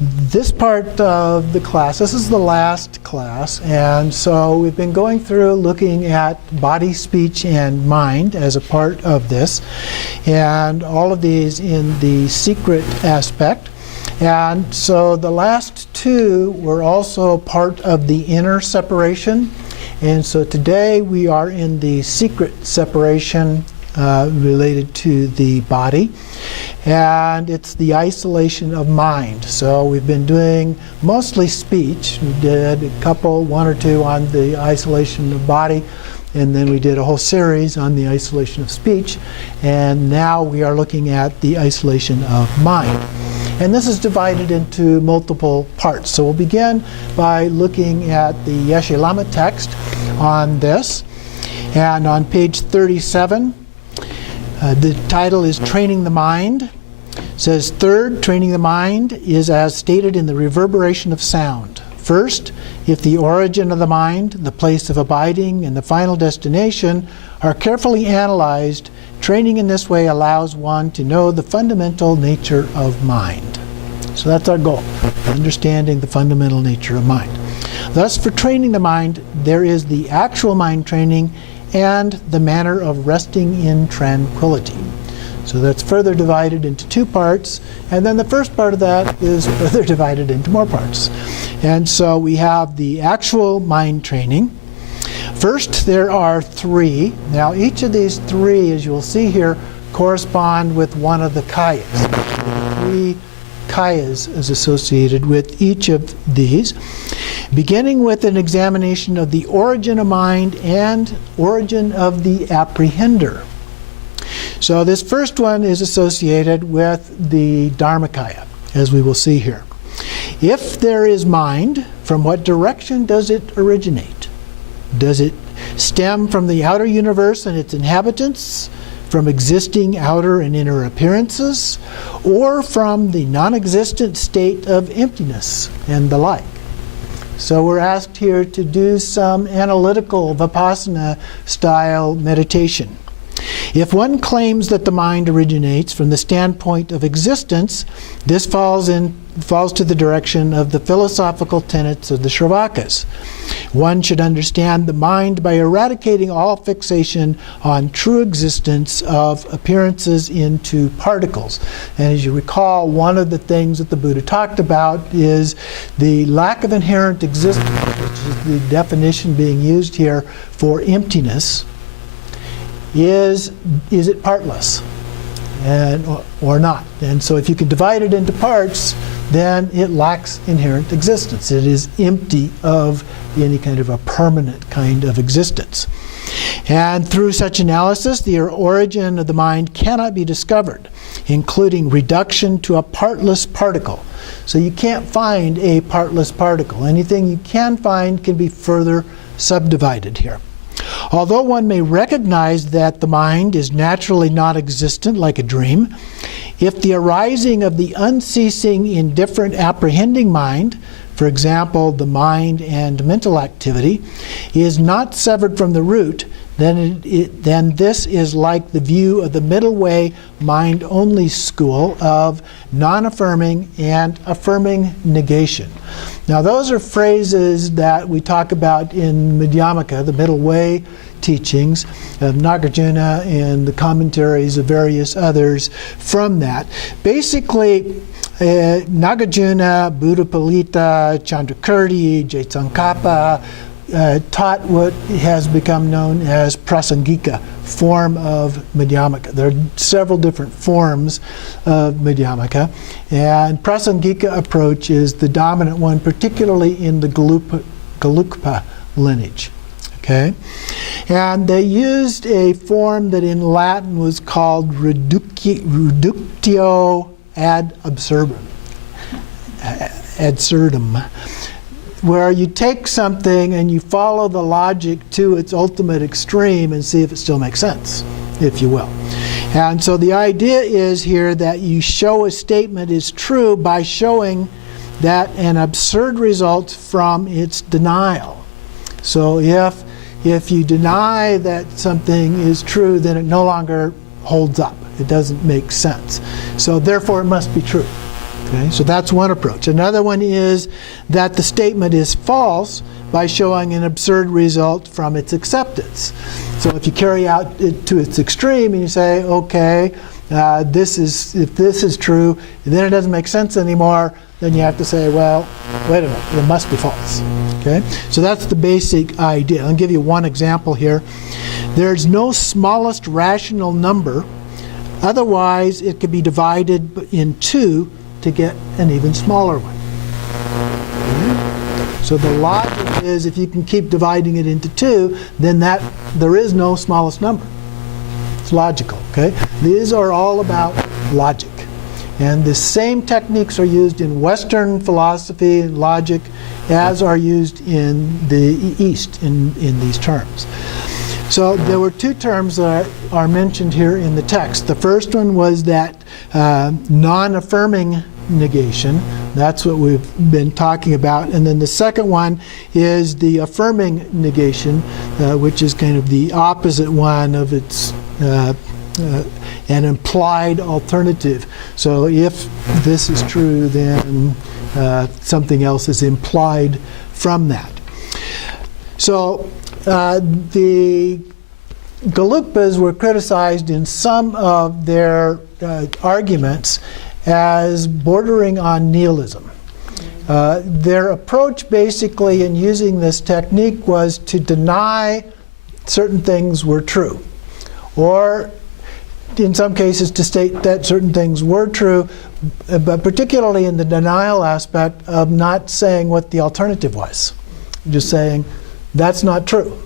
This part of the class, this is the last class, and so we've been going through looking at body, speech, and mind as a part of this, and all of these in the secret aspect. And so the last two were also part of the inner separation, and so today we are in the secret separation related to the body, and it's the isolation of mind. So we've been doing mostly speech. We did one or two on the isolation of body, and then we did a whole series on the isolation of speech, and now we are looking at the isolation of mind. And this is divided into multiple parts. So we'll begin by looking at the Yeshe Lama text on this, and on page 37 the title is Training the Mind. It says, third, training the mind is as stated in the reverberation of sound. First, if the origin of the mind, the place of abiding, and the final destination are carefully analyzed, training in this way allows one to know the fundamental nature of mind. So that's our goal, understanding the fundamental nature of mind. Thus, for training the mind, there is the actual mind training and the manner of resting in tranquility. So that's further divided into two parts, and then the first part of that is further divided into more parts. And so we have the actual mind training. First, there are three. Now, each of these three, as you'll see here, correspond with one of the kayas. Three kayas is associated with each of these, beginning with an examination of the origin of mind and origin of the apprehender. So this first one is associated with the Dharmakaya, as we will see here. If there is mind, from what direction does it originate? Does it stem from the outer universe and its inhabitants, from existing outer and inner appearances, or from the non-existent state of emptiness and the like? So we're asked here to do some analytical Vipassana style meditation. If one claims that the mind originates from the standpoint of existence, this falls to the direction of the philosophical tenets of the Shravakas. One should understand the mind by eradicating all fixation on true existence of appearances into particles. And as you recall, one of the things that the Buddha talked about is the lack of inherent existence, which is the definition being used here for emptiness. Is it partless or not? And so if you can divide it into parts, then it lacks inherent existence. It is empty of any kind of a permanent kind of existence. And through such analysis, the origin of the mind cannot be discovered, including reduction to a partless particle. So you can't find a partless particle. Anything you can find can be further subdivided here. Although one may recognize that the mind is naturally non-existent like a dream, if the arising of the unceasing indifferent apprehending mind, for example, the mind and mental activity, is not severed from the root, then this is like the view of the middle way mind-only school of non-affirming and affirming negation. Now those are phrases that we talk about in Madhyamaka, the middle way teachings of Nagarjuna and the commentaries of various others from that. Basically, Nagarjuna, Buddhapalita, Chandrakirti, Jetsangkapa taught what has become known as prasangika form of Madhyamaka. There are several different forms of Madhyamaka, and prasangika approach is the dominant one, particularly in the Gelugpa lineage. Okay? And they used a form that in Latin was called reductio ad absurdum, where you take something and you follow the logic to its ultimate extreme and see if it still makes sense, if you will. And so the idea is here that you show a statement is true by showing that an absurd results from its denial. So if you deny that something is true, then it no longer holds up. It doesn't make sense. So therefore it must be true. Okay, so that's one approach. Another one is that the statement is false by showing an absurd result from its acceptance. So if you carry out it to its extreme and you say, okay, if this is true, then it doesn't make sense anymore, then you have to say, well, wait a minute, it must be false. Okay? So that's the basic idea. I'll give you one example here. There's no smallest rational number, otherwise it could be divided in two to get an even smaller one. Okay? So the logic is if you can keep dividing it into two, then there is no smallest number. It's logical. Okay? These are all about logic. And the same techniques are used in Western philosophy and logic as are used in the East in these terms. So there were two terms that are mentioned here in the text. The first one was that non-affirming negation. That's what we've been talking about. And then the second one is the affirming negation, which is kind of the opposite one of its an implied alternative. So if this is true, then something else is implied from that. So the Gelugpas were criticized in some of their arguments as bordering on nihilism. Their approach basically in using this technique was to deny certain things were true, or in some cases to state that certain things were true, but particularly in the denial aspect of not saying what the alternative was. Just saying, that's not true.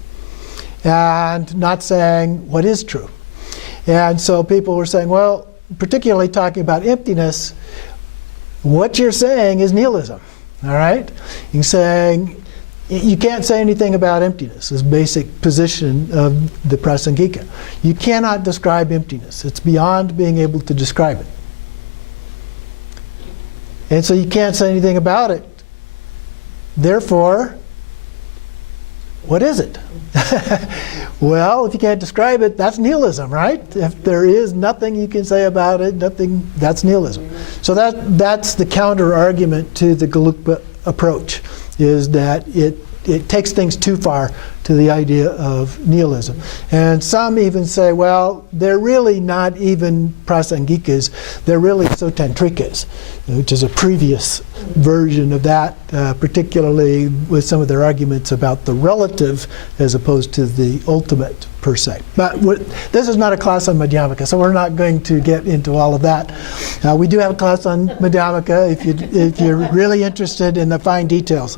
And not saying what is true. And so people were saying, well, particularly talking about emptiness, what you're saying is nihilism. All right? You're saying, you can't say anything about emptiness, this basic position of the Prasangika. You cannot describe emptiness. It's beyond being able to describe it. And so you can't say anything about it. Therefore, what is it? Well, if you can't describe it, that's nihilism, right? If there is nothing you can say about it, nothing, that's nihilism. So that's the counter argument to the Gelugpa approach, is that it takes things too far to the idea of nihilism. And some even say, well, they're really not even prasangikas, they're really sotantrikas, which is a previous version of that, particularly with some of their arguments about the relative as opposed to the ultimate per se. But this is not a class on Madhyamaka, so we're not going to get into all of that. We do have a class on Madhyamaka if you're really interested in the fine details.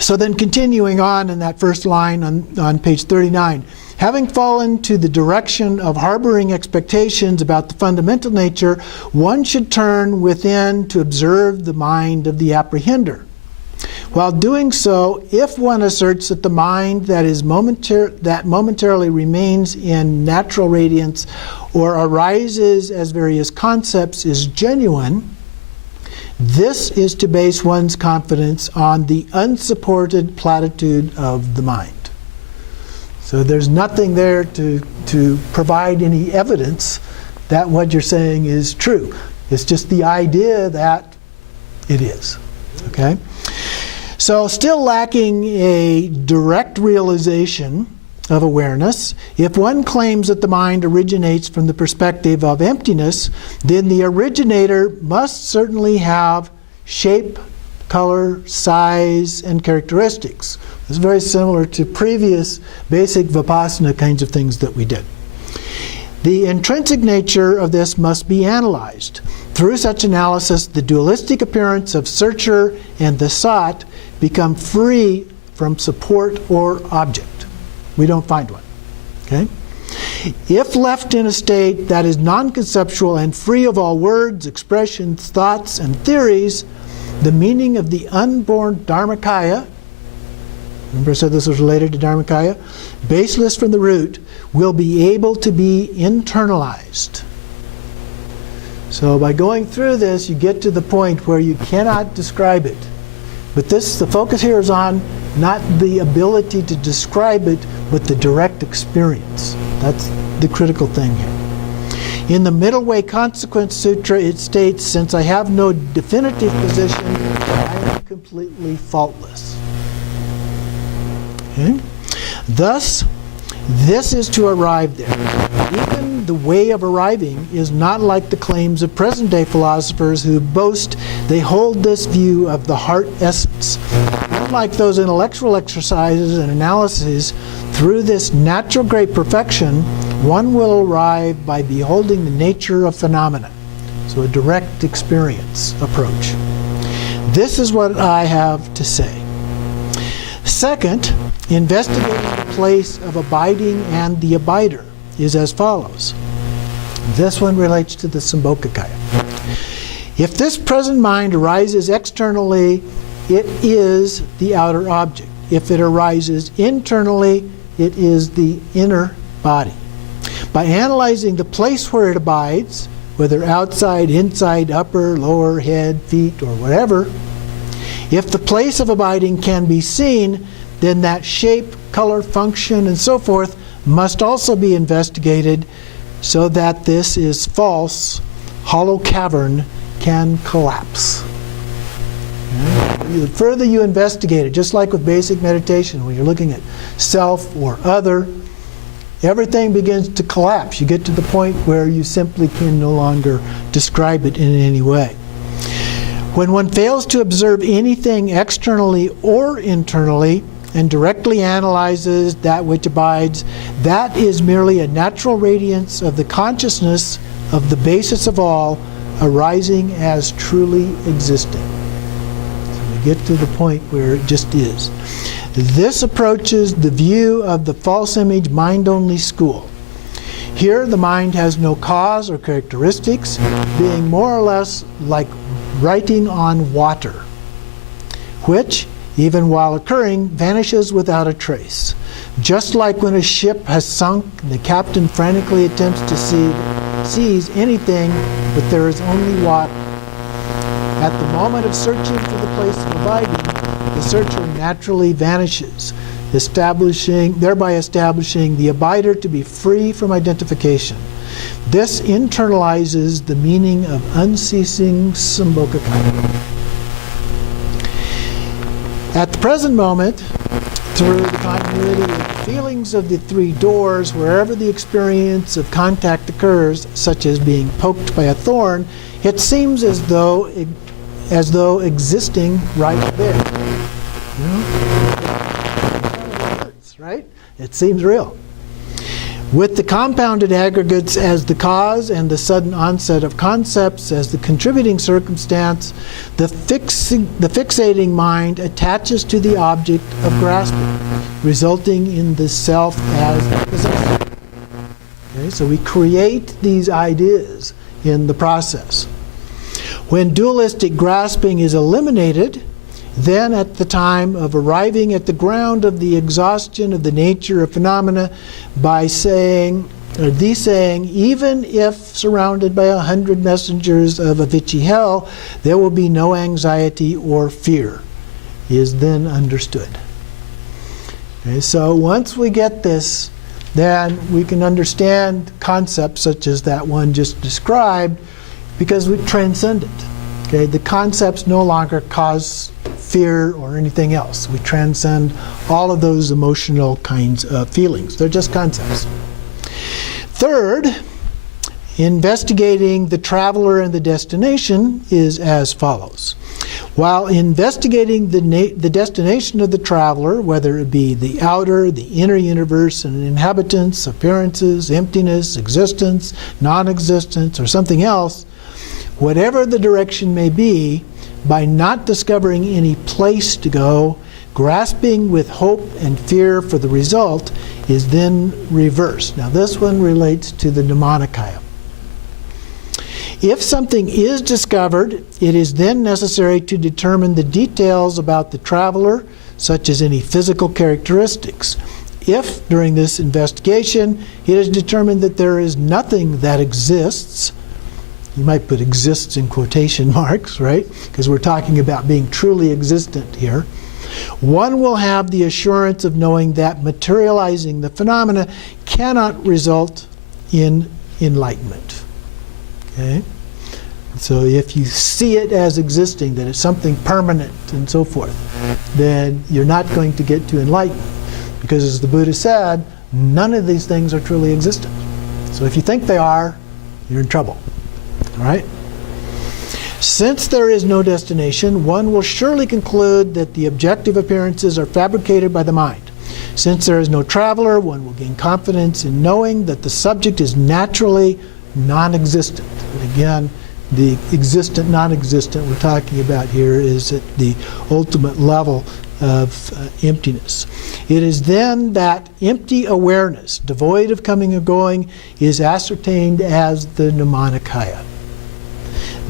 So then continuing on in that first line on page 39, having fallen to the direction of harboring expectations about the fundamental nature, one should turn within to observe the mind of the apprehender. While doing so, if one asserts that the mind that momentarily remains in natural radiance or arises as various concepts is genuine, this is to base one's confidence on the unsupported platitude of the mind. So there's nothing there to provide any evidence that what you're saying is true. It's just the idea that it is. Okay? So still lacking a direct realization of awareness, if one claims that the mind originates from the perspective of emptiness, then the originator must certainly have shape, color, size, and characteristics. This is very similar to previous basic Vipassana kinds of things that we did. The intrinsic nature of this must be analyzed. Through such analysis, the dualistic appearance of searcher and the sought become free from support or object. We don't find one. Okay? If left in a state that is non-conceptual and free of all words, expressions, thoughts, and theories, the meaning of the unborn Dharmakaya, remember I said this was related to Dharmakaya, baseless from the root, will be able to be internalized. So by going through this, you get to the point where you cannot describe it. But the focus here is on not the ability to describe it, but the direct experience. That's the critical thing here. In the Middle Way Consequence Sutra, it states, since I have no definitive position, I am completely faultless. Okay? Thus, this is to arrive there. Even the way of arriving is not like the claims of present-day philosophers who boast they hold this view of the heart essence. Unlike those intellectual exercises and analyses, through this natural great perfection, one will arrive by beholding the nature of phenomena. So a direct experience approach. This is what I have to say. Second, investigating the place of abiding and the abider is as follows. This one relates to the Sambhogakaya. If this present mind arises externally, it is the outer object. If it arises internally, it is the inner body. By analyzing the place where it abides, whether outside, inside, upper, lower, head, feet, or whatever, if the place of abiding can be seen, then that shape, color, function, and so forth must also be investigated so that this is false, hollow cavern can collapse. Okay? The further you investigate it, just like with basic meditation, when you're looking at self or other, everything begins to collapse. You get to the point where you simply can no longer describe it in any way. When one fails to observe anything externally or internally and directly analyzes that which abides, that is merely a natural radiance of the consciousness of the basis of all, arising as truly existing. So we get to the point where it just is. This approaches the view of the false image mind-only school. Here the mind has no cause or characteristics, being more or less like writing on water, which, even while occurring, vanishes without a trace. Just like when a ship has sunk and the captain frantically attempts to seize anything, but there is only water. At the moment of searching for the place of abiding, the searcher naturally vanishes, thereby establishing the abider to be free from identification. This internalizes the meaning of unceasing Sambhogakaya. At the present moment, through the continuity of the feelings of the three doors, wherever the experience of contact occurs, such as being poked by a thorn, it seems as though existing right there. You know? Right? It seems real. With the compounded aggregates as the cause and the sudden onset of concepts as the contributing circumstance, the fixating mind attaches to the object of grasping, resulting in the self as possessor. Okay, so we create these ideas in the process. When dualistic grasping is eliminated, then at the time of arriving at the ground of the exhaustion of the nature of phenomena by saying, even if surrounded by 100 messengers of Avicii hell, there will be no anxiety or fear, is then understood. Okay, so once we get this, then we can understand concepts such as that one just described, because we transcend it. Okay, the concepts no longer cause fear or anything else. We transcend all of those emotional kinds of feelings. They're just concepts. Third, investigating the traveler and the destination is as follows. While investigating the destination of the traveler, whether it be the outer, the inner universe and inhabitants, appearances, emptiness, existence, non-existence, or something else, whatever the direction may be, by not discovering any place to go, grasping with hope and fear for the result is then reversed. Now this one relates to the Nirmanakaya. If something is discovered, it is then necessary to determine the details about the traveler, such as any physical characteristics. If, during this investigation, it is determined that there is nothing that exists, you might put exists in quotation marks, right? Because we're talking about being truly existent here. One will have the assurance of knowing that materializing the phenomena cannot result in enlightenment. Okay? So if you see it as existing, that it's something permanent and so forth, then you're not going to get to enlightenment. Because as the Buddha said, none of these things are truly existent. So if you think they are, you're in trouble. All right? Since there is no destination, one will surely conclude that the objective appearances are fabricated by the mind. Since there is no traveler, one will gain confidence in knowing that the subject is naturally non-existent. And again, the existent, non-existent we're talking about here is at the ultimate level of emptiness. It is then that empty awareness, devoid of coming or going, is ascertained as the Nirmanakaya.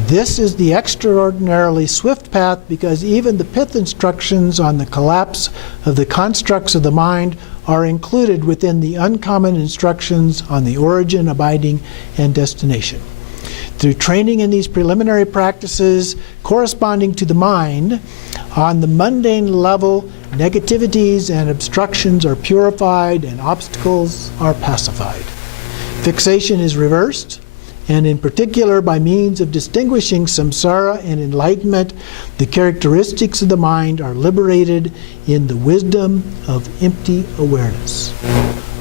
This is the extraordinarily swift path because even the pith instructions on the collapse of the constructs of the mind are included within the uncommon instructions on the origin, abiding, and destination. Through training in these preliminary practices corresponding to the mind, on the mundane level, negativities and obstructions are purified and obstacles are pacified. Fixation is reversed, and in particular by means of distinguishing samsara and enlightenment, the characteristics of the mind are liberated in the wisdom of empty awareness.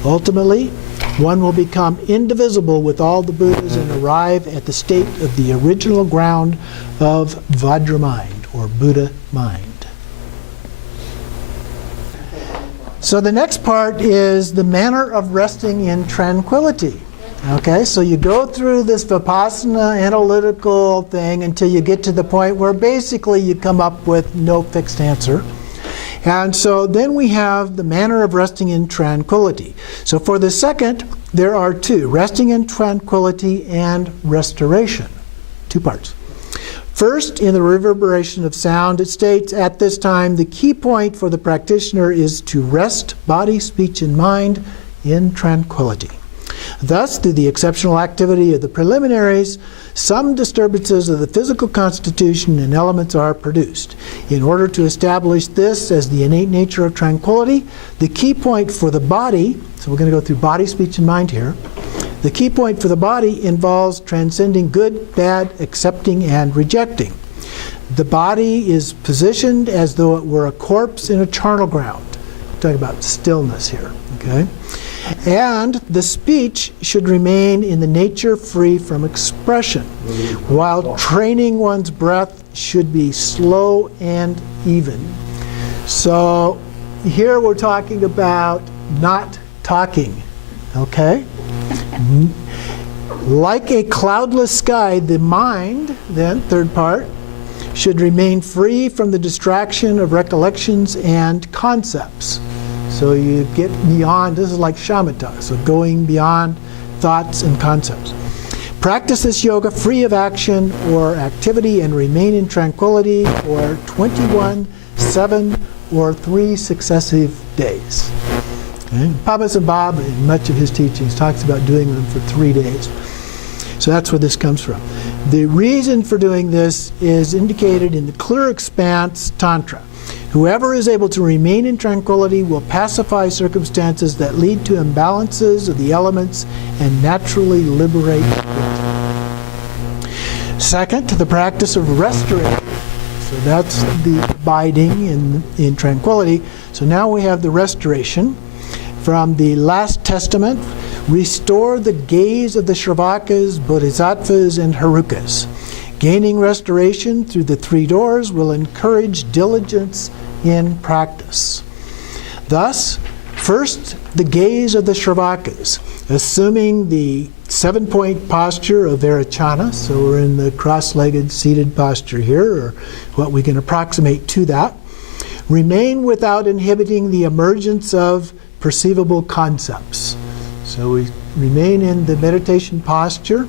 Ultimately, one will become indivisible with all the Buddhas and arrive at the state of the original ground of Vajra mind, or Buddha mind. So the next part is the manner of resting in tranquility. Okay, so you go through this Vipassana analytical thing until you get to the point where basically you come up with no fixed answer. And so then we have the manner of resting in tranquility. So for the second, there are two, resting in tranquility and restoration. Two parts. First, in the reverberation of sound, it states, at this time, the key point for the practitioner is to rest body, speech, and mind in tranquility. Thus, through the exceptional activity of the preliminaries, some disturbances of the physical constitution and elements are produced. In order to establish this as the innate nature of tranquility, the key point for the body, so we're going to go through body, speech, and mind here. The key point for the body involves transcending good, bad, accepting, and rejecting. The body is positioned as though it were a corpse in a charnel ground. We're talking about stillness here, okay? And the speech should remain in the nature free from expression, while training one's breath should be slow and even. So here we're talking about not talking, okay? Like a cloudless sky, the mind, then, third part, should remain free from the distraction of recollections and concepts. So you get beyond, this is like shamatha, so going beyond thoughts and concepts. Practice this yoga free of action or activity and remain in tranquility for 21, 7, or 3 successive days. Okay? Padmasambhava, in much of his teachings, talks about doing them for 3 days. So that's where this comes from. The reason for doing this is indicated in the Clear Expanse Tantra. Whoever is able to remain in tranquility will pacify circumstances that lead to imbalances of the elements and naturally liberate it. Second, the practice of restoration. So that's the abiding in tranquility. So now we have the restoration. From the Last Testament, restore the gaze of the Shravakas, Bodhisattvas, and Herukas. Gaining restoration through the 3 doors will encourage diligence in practice. Thus, first, the gaze of the Shravakas, assuming the 7-point posture of Varachana, so we're in the cross-legged seated posture here, or what we can approximate to that. Remain without inhibiting the emergence of perceivable concepts. So we remain in the meditation posture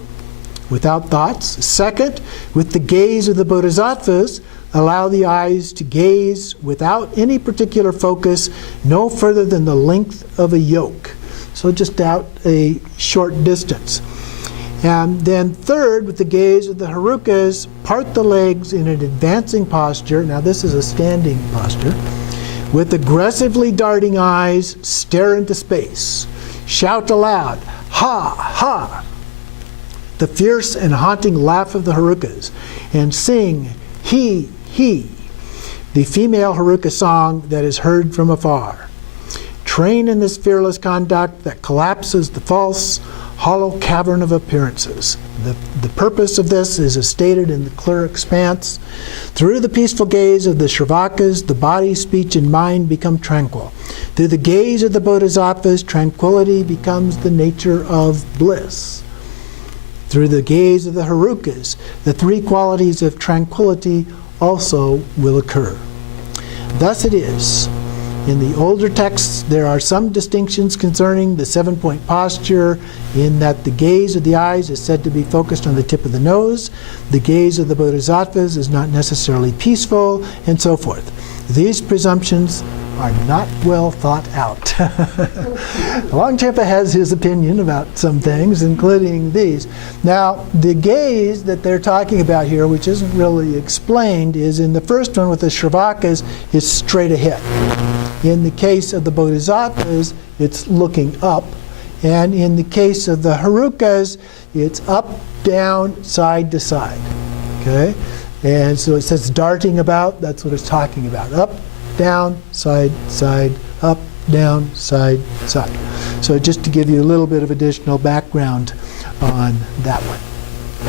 without thoughts. Second, with the gaze of the Bodhisattvas, allow the eyes to gaze without any particular focus, no further than the length of a yoke. So just out a short distance. And then third, with the gaze of the Herukas, part the legs in an advancing posture. Now this is a standing posture. With aggressively darting eyes, stare into space. Shout aloud, ha, ha. the fierce and haunting laugh of the Herukas, and sing he, the female Heruka song that is heard from afar. Train in this fearless conduct that collapses the false, hollow cavern of appearances. The purpose of this is as stated in the clear expanse. Through the peaceful gaze of the Shravakas, the body, speech, and mind become tranquil. Through the gaze of the Bodhisattvas, tranquility becomes the nature of bliss. Through the gaze of the Herukas, the three qualities of tranquility also will occur. Thus it is. In the older texts, there are some distinctions concerning the 7-point posture, in that the gaze of the eyes is said to be focused on the tip of the nose, the gaze of the Bodhisattvas is not necessarily peaceful, and so forth. These presumptions are not well thought out. Longchenpa has his opinion about some things, including these. Now, the gaze that they're talking about here, which isn't really explained, is in the first one with the Shravakas, is straight ahead. In the case of the Bodhisattvas, it's looking up. And in the case of the Herukas, it's up, down, side to side. Okay? And so it says darting about, that's what it's talking about. Up, down, side, side, up, down, side, side. So just to give you a little bit of additional background on that one.